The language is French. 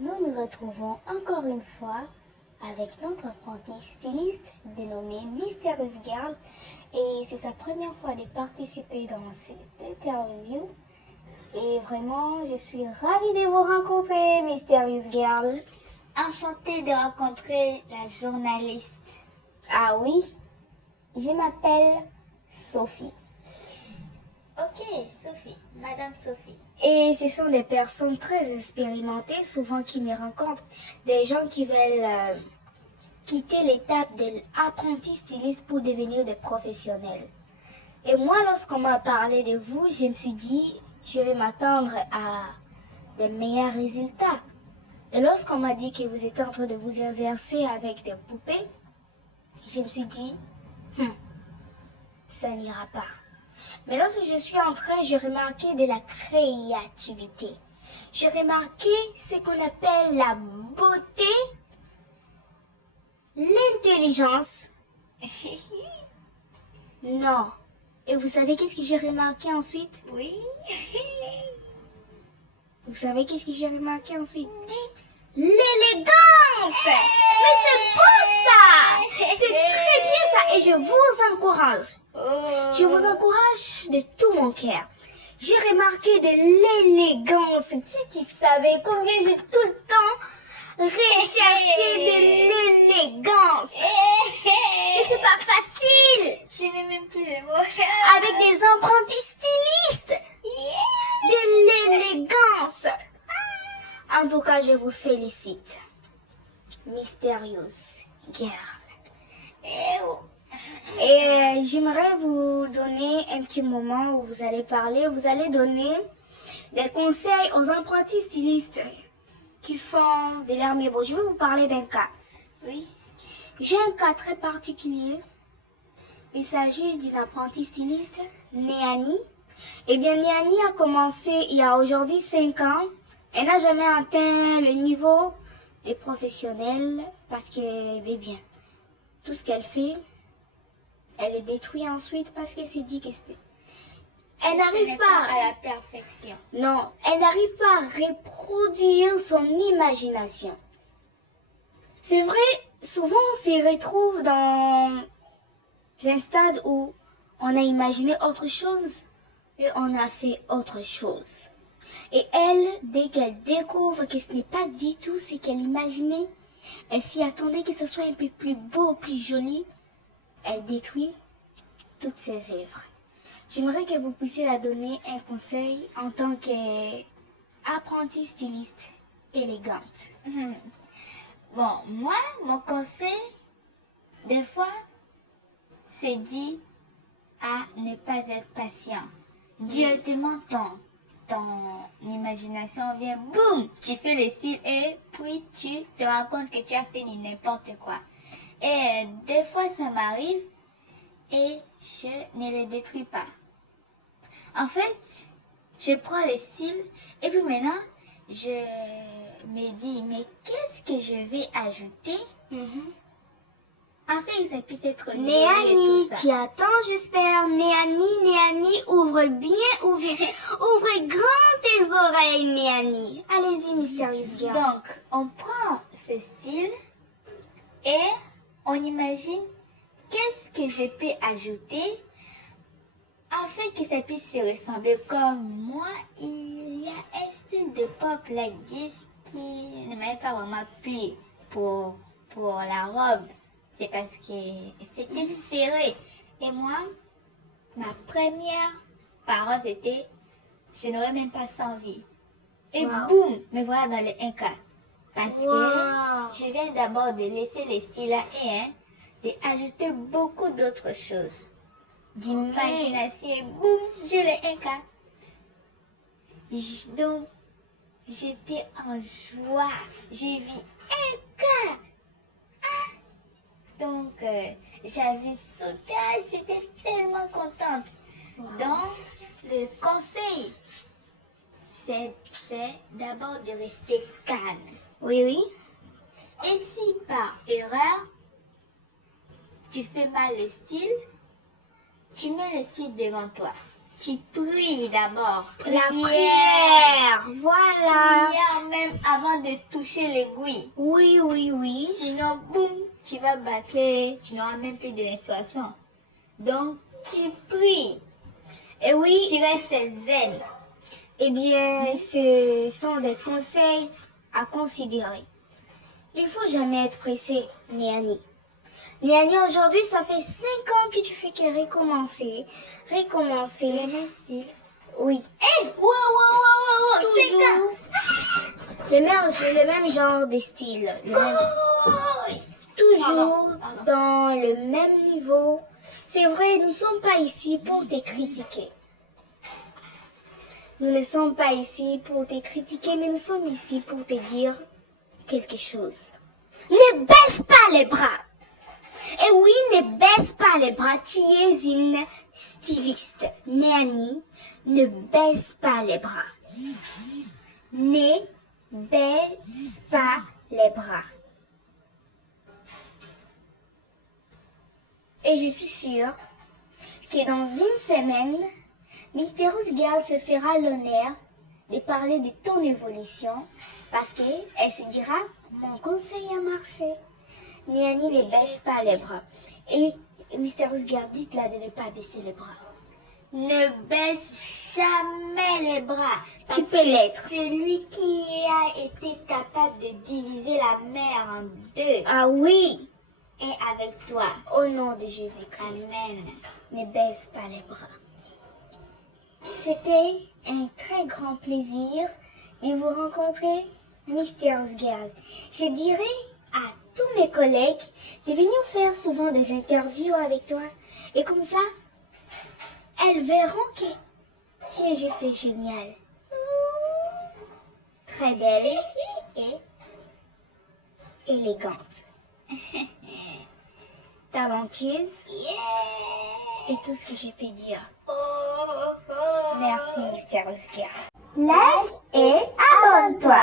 nous nous retrouvons encore une fois avec notre apprenti styliste dénommé Mysterious Girl et c'est sa première fois de participer dans cette interview et vraiment je suis ravie de vous rencontrer Mysterious Girl. Enchantée de rencontrer la journaliste. Ah oui, je m'appelle Sophie. Ok, Sophie, Madame Sophie. Et ce sont des personnes très expérimentées, souvent qui me rencontrent, des gens qui veulent quitter l'étape de l'apprenti styliste pour devenir des professionnels. Et moi, lorsqu'on m'a parlé de vous, je me suis dit, je vais m'attendre à des meilleurs résultats. Et lorsqu'on m'a dit que vous étiez en train de vous exercer avec des poupées, je me suis dit, ça n'ira pas. Mais lorsque je suis entrée, j'ai remarqué de la créativité. J'ai remarqué ce qu'on appelle la beauté, l'intelligence. Non. Et vous savez qu'est-ce que j'ai remarqué ensuite? Oui. Vous savez qu'est-ce que j'ai remarqué ensuite? L'élégance! Mais c'est beau ça! C'est très bien ça! Et je vous encourage. Je vous encourage de tout mon cœur. J'ai remarqué de l'élégance. Si tu savais combien j'ai tout le temps recherché de l'élégance. Mais c'est pas facile. Je n'ai même plus les mots. Avec des apprentis stylistes. De l'élégance. En tout cas, je vous félicite. Mysterious Girl. Et j'aimerais vous donner un petit moment où vous allez parler. Vous allez donner des conseils aux apprentis stylistes qui font de l'art. Mais bon, je vais vous parler d'un cas. Oui. J'ai un cas très particulier. Il s'agit d'une apprentie styliste, Néani. Eh bien, Néani a commencé il y a aujourd'hui 5 ans. Elle n'a jamais atteint le niveau des professionnels parce que, bien, tout ce qu'elle fait, elle est détruite ensuite parce qu'elle s'est dit que c'était... Elle n'arrive pas à la perfection. Non, elle n'arrive pas à reproduire son imagination. C'est vrai, souvent on se retrouve dans un stade où on a imaginé autre chose et on a fait autre chose. Et elle, dès qu'elle découvre que ce n'est pas du tout ce qu'elle imaginait, elle s'y attendait que ce soit un peu plus beau, plus joli, elle détruit toutes ses œuvres. J'aimerais que vous puissiez la donner un conseil en tant qu'apprentie styliste élégante. Bon, moi, mon conseil, des fois, c'est dit à ne pas être patient. Directement, ton imagination vient, boum, tu fais le style et puis tu te rends compte que tu as fait n'importe quoi. Et des fois, ça m'arrive et je ne le détruis pas. En fait, je prends le style et puis maintenant, je me dis, mais qu'est-ce que je vais ajouter afin que ça puisse être joli et tout Néani, ça. tu attends, j'espère. Néani, ouvre bien, ouvre grand tes oreilles, Néani. Allez-y, Mysterious Girl. Donc, on prend ce style et on imagine qu'est-ce que je peux ajouter afin que ça puisse se ressembler. Comme moi, il y a un style de pop like this qui ne m'avait pas vraiment plu pour la robe. C'est parce que c'était serré. Et moi, ma première parole c'était je n'aurais même pas sans vie. Et boum, me voilà dans les 1 cas. Parce que je viens d'abord de laisser les styles là et d'ajouter beaucoup d'autres choses. D'imagination et boum, j'ai les 1 cas. Donc, j'étais en joie. J'ai vu 1 cas. Donc, j'avais sauté, j'étais tellement contente. Donc, le conseil, c'est d'abord de rester calme. Oui. Et si par erreur, tu fais mal le style, tu mets le style devant toi. tu pries d'abord. La prière, voilà. Prière même avant de toucher l'aiguille. Oui, oui, oui. Sinon, boum, tu vas bâcler, tu n'auras même plus de l'inspiration. Donc, tu pries. Et oui, Tu restes zen. eh bien, ce sont des conseils à considérer. Il faut jamais être pressé, Néani. Néani, aujourd'hui, ça fait 5 ans que tu fais que recommencer. Les mêmes styles. Oui. Eh, wow, 5 ans. Le même genre de style. Toujours Pardon. dans le même niveau. C'est vrai, nous ne sommes pas ici pour te critiquer. Nous ne sommes pas ici pour te critiquer, mais nous sommes ici pour te dire quelque chose. Ne baisse pas les bras. Et oui, ne baisse pas les bras. Tu es une styliste. Néani, ne baisse pas les bras. Ne baisse pas les bras. Et je suis sûre que dans une semaine, Mysterious Girl se fera l'honneur de parler de ton évolution parce qu'elle se dira, mon conseil a marché. Néani ne baisse pas les bras. Et Mysterious Girl, dites-la de ne pas baisser les bras. Ne baisse jamais les bras. Tu Parce peux que l'être. celui qui a été capable de diviser la mer en deux Ah oui, est avec toi. au nom de Jésus-Christ, Amen. ne baisse pas les bras. C'était un très grand plaisir de vous rencontrer, Mysterious Girl. Je dirais à tous mes collègues de venir faire souvent des interviews avec toi. Et comme ça, elles verront que tu es juste génial. Très belle et élégante. Talentueuse et tout ce que je peux dire. Merci, Mysterious Girl. Like et abonne-toi.